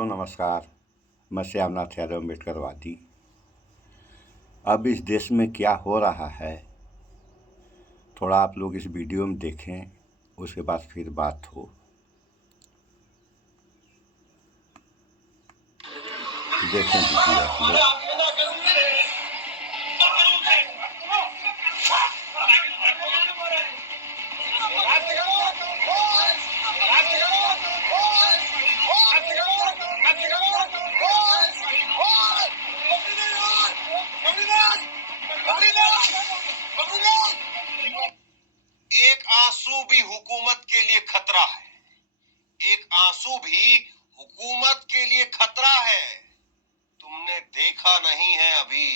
दोस्तों नमस्कार। मैं श्यामनाथ यादव अम्बेडकरवादी। अब इस देश में क्या हो रहा है थोड़ा आप लोग इस वीडियो में देखें, उसके बाद फिर बात हो। देखें वीडियो आप लोग। एक आंसू भी हुकूमत के लिए खतरा है। एक आंसू भी हुकूमत के लिए खतरा है। तुमने देखा नहीं है अभी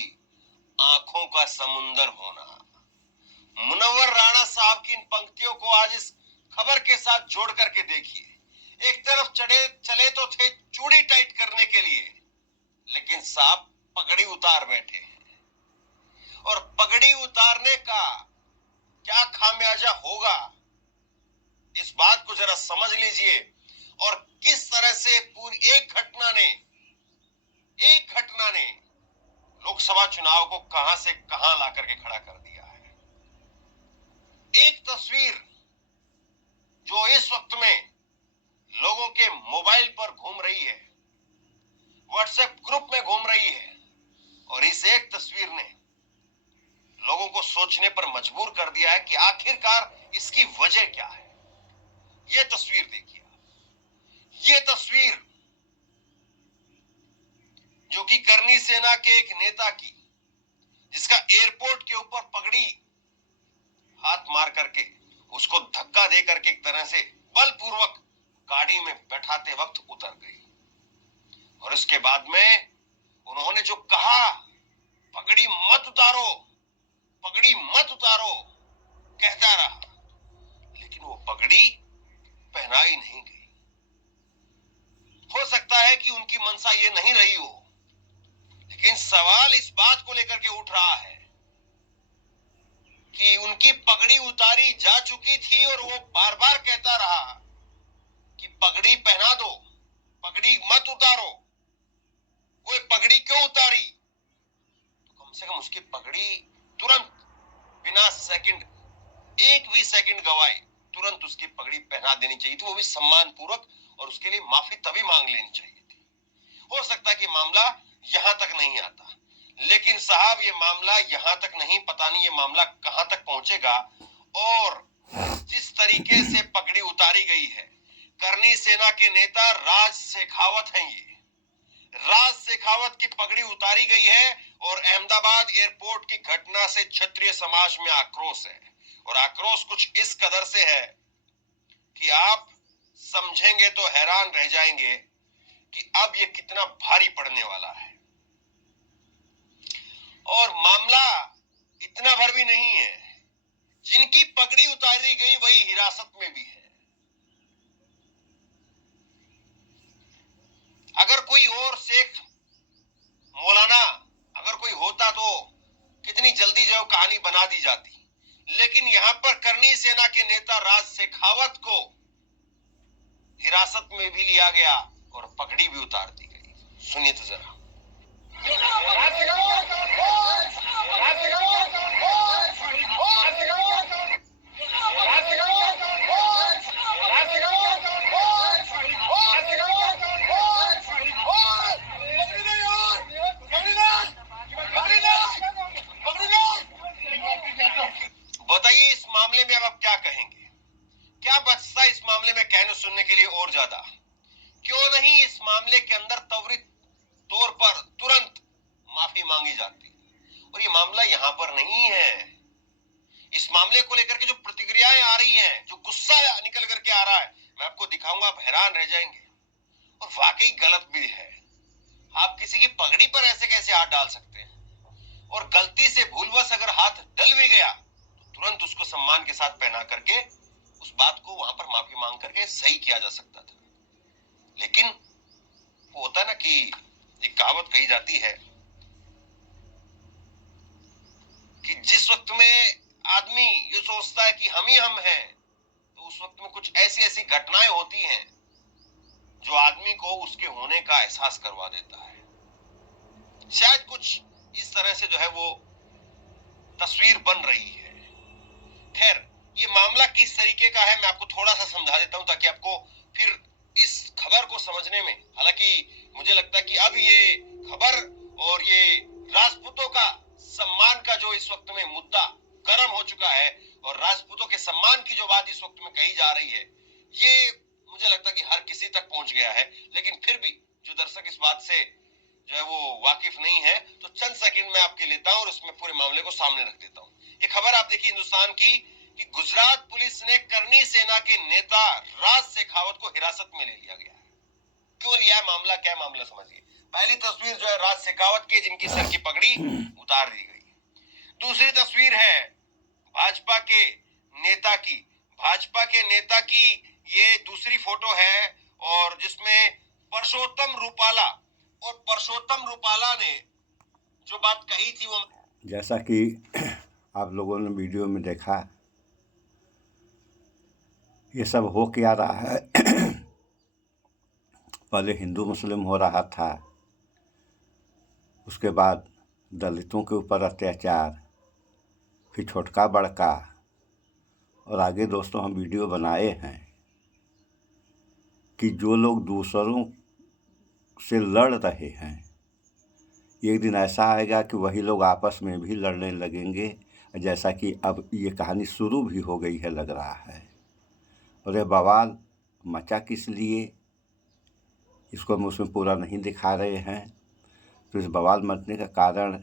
आंखों का समुंदर होना। मुनव्वर राणा साहब की इन पंक्तियों को आज इस खबर के साथ जोड़ करके देखिए। एक तरफ चले तो थे चूड़ी टाइट करने के लिए, लेकिन साहब पगड़ी उतार बैठे हैं। और पगड़ी उतारने का क्या खामियाजा होगा, इस बात को जरा समझ लीजिए। और किस तरह से पूरी एक घटना ने लोकसभा चुनाव को कहां से कहां ला करके खड़ा कर दिया है। एक तस्वीर जो इस वक्त में लोगों के मोबाइल पर घूम रही है, व्हाट्सएप ग्रुप में घूम रही है, और इस एक तस्वीर ने लोगों को सोचने पर मजबूर कर दिया है कि आखिरकार इसकी वजह क्या है। यह तस्वीर देखिए, यह तस्वीर जो कि करनी सेना के एक नेता की, जिसका एयरपोर्ट के ऊपर पगड़ी हाथ मार करके उसको धक्का दे करके एक तरह से बलपूर्वक गाड़ी में बैठाते वक्त उतर गई। और इसके बाद में उन्होंने जो कहा, पगड़ी मत उतारो, पगड़ी मत उतारो, कहता रहा, लेकिन वो पगड़ी पहनाई नहीं गई। हो सकता है कि उनकी मंशा ये नहीं रही हो, लेकिन सवाल इस बात को लेकर के उठ रहा है कि उनकी पगड़ी उतारी जा चुकी थी और वो बार बार कहता रहा कि पगड़ी पहना दो, पगड़ी मत उतारो। वो पगड़ी क्यों उतारी? तो कम से कम उसकी पगड़ी तुरंत, बिना सेकंड, एक भी सेकंड गवाए, तुरंत उसकी पगड़ी पहना देनी चाहिए थी, वो भी सम्मान पूर्वक, और उसके लिए माफी तभी मांग लेनी चाहिए थी। हो सकता है कि मामला यहां तक नहीं आता, लेकिन साहब ये मामला यहां तक नहीं, पता नहीं ये मामला कहां तक पहुंचेगा। और जिस तरीके से पगड़ी उतारी गई है, करनी सेना के नेता राज शेखावत हैं, ये राज शेखावत की पगड़ी उतारी गई है। और अहमदाबाद एयरपोर्ट की घटना से क्षत्रिय समाज में आक्रोश है, और आक्रोश कुछ इस कदर से है कि आप समझेंगे तो हैरान रह जाएंगे कि अब ये कितना भारी पड़ने वाला है। और मामला इतना भर भी नहीं है, जिनकी पगड़ी उतारी गई वही हिरासत में भी है। अगर कोई और शेख मौलाना अगर कोई होता तो कितनी जल्दी जो कहानी बना दी जाती, लेकिन यहां पर करनी सेना के नेता राज शेखावत को हिरासत में भी लिया गया और पगड़ी भी उतार दी गई। सुनिए तो जरा। बताइए इस मामले में अब आप क्या कहेंगे? क्या बचता इस मामले में कहने सुनने के लिए और ज्यादा? क्यों नहीं इस मामले के अंदर त्वरित तौर पर तुरंत माफी मांगी जाती? और ये मामला यहां पर नहीं है। इस मामले को लेकर के जो प्रतिक्रियाएं आ रही हैं, जो गुस्सा निकल करके आ रहा है, मैं आपको दिखाऊंगा, आप हैरान रह जाएंगे। और वाकई गलत भी है। आप किसी की पगड़ी पर ऐसे कैसे हाथ डाल सकते हैं? और गलती से भूलवश अगर हाथ डल भी गया तो तुरंत उसको सम्मान के साथ पहना करके उस बात को वहां पर माफी मांग करके सही किया जा सकता था। लेकिन वो होता है ना कि एक कहावत कही जाती है कि जिस वक्त में आदमी ये सोचता है कि हम ही हम हैं, तो उस वक्त में कुछ ऐसी ऐसी घटनाएं होती हैं जो आदमी को उसके होने का एहसास करवा देता है। शायद कुछ इस तरह से जो है वो तस्वीर बन रही है। खैर, ये मामला किस तरीके का है मैं आपको थोड़ा सा समझा देता हूं ताकि आपको फिर इस खबर को समझने में, हालांकि मुझे लगता है कि अब ये खबर और ये राजपूतों का सम्मान का जो इस वक्त में मुद्दा गर्म हो चुका है और राजपूतों के सम्मान की जो बात इस वक्त में कही जा रही है, ये मुझे लगता है कि हर किसी तक पहुंच गया है। लेकिन फिर भी जो दर्शक इस बात से जो है वो वाकिफ नहीं है, तो चंद सेकंड में आपके लेता हूं और उसमें पूरे मामले को सामने रख देता हूं। ये खबर आप देखिए हिंदुस्तान की कि गुजरात पुलिस ने करनी सेना के नेता राज शेखावत को हिरासत में ले लिया गया है। क्यों लिया है, मामला क्या है, मामला समझिए। पहली तस्वीर जो है राज शेखावत की, जिनकी सर की पगड़ी उतार दी गई। दूसरी तस्वीर है भाजपा के नेता की। भाजपा के नेता की ये दूसरी फोटो है और जिसमें परसोत्तम रूपाला ने जो बात कही थी वो, जैसा कि आप लोगों ने वीडियो में देखा, ये सब हो क्या रहा है। पहले हिंदू मुस्लिम हो रहा था, उसके बाद दलितों के ऊपर अत्याचार, फिर छोटका बड़का, और आगे दोस्तों हम वीडियो बनाए हैं कि जो लोग दूसरों से लड़ रहे हैं, एक दिन ऐसा आएगा कि वही लोग आपस में भी लड़ने लगेंगे, जैसा कि अब ये कहानी शुरू भी हो गई है लग रहा है। और ये बवाल मचा किस लिए, इसको हम उसमें पूरा नहीं दिखा रहे हैं। तो इस बवाल मचने का कारण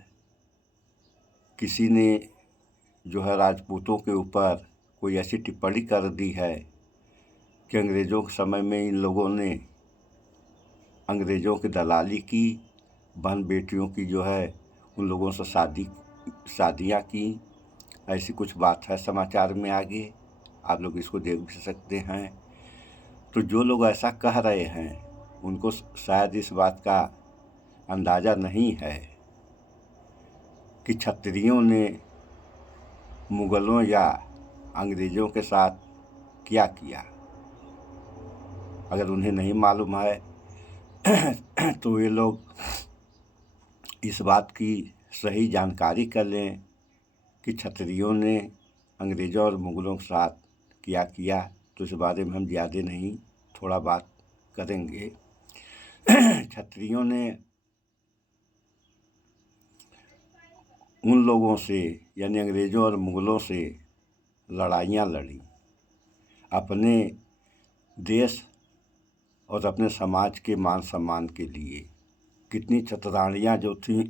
किसी ने जो है राजपूतों के ऊपर कोई ऐसी टिप्पणी कर दी है कि अंग्रेज़ों के समय में इन लोगों ने अंग्रेज़ों की दलाली की, बहन बेटियों की जो है उन लोगों से शादियाँ की। ऐसी कुछ बात है समाचार में, आगे आप लोग इसको देख भी सकते हैं। तो जो लोग ऐसा कह रहे हैं उनको शायद इस बात का अंदाज़ा नहीं है कि क्षत्रियों ने मुग़लों या अंग्रेज़ों के साथ क्या किया। अगर उन्हें नहीं मालूम है तो ये लोग इस बात की सही जानकारी कर लें कि क्षत्रियों ने अंग्रेज़ों और मुग़लों के साथ क्या किया। तो इस बारे में हम ज़्यादा नहीं थोड़ा बात करेंगे। क्षत्रियों ने उन लोगों से यानी अंग्रेज़ों और मुग़लों से लड़ाइयाँ लड़ी, अपने देश और अपने समाज के मान सम्मान के लिए। कितनी चतुरानियाँ जो थीं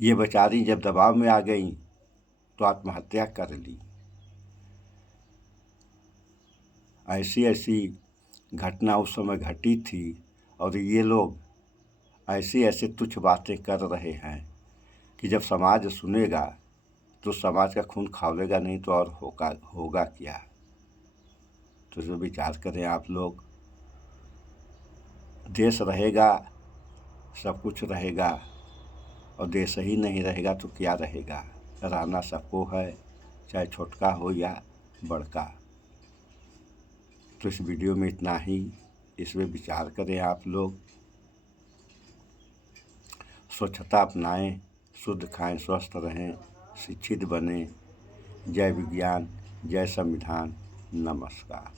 ये बेचारी जब दबाव में आ गई तो आत्महत्या कर ली। ऐसी घटना उस समय घटी थी और ये लोग ऐसे तुच्छ बातें कर रहे हैं कि जब समाज सुनेगा तो समाज का खून खौलेगा नहीं तो और होगा क्या। तो जो विचार करें आप लोग, देश रहेगा सब कुछ रहेगा और देश ही नहीं रहेगा तो क्या रहेगा। रहना सबको है, चाहे छोटका हो या बड़का। तो इस वीडियो में इतना ही, इसमें विचार करें आप लोग, स्वच्छता अपनाएं, शुद्ध खाएं, स्वस्थ रहें, शिक्षित बनें। जय विज्ञान, जय संविधान, नमस्कार।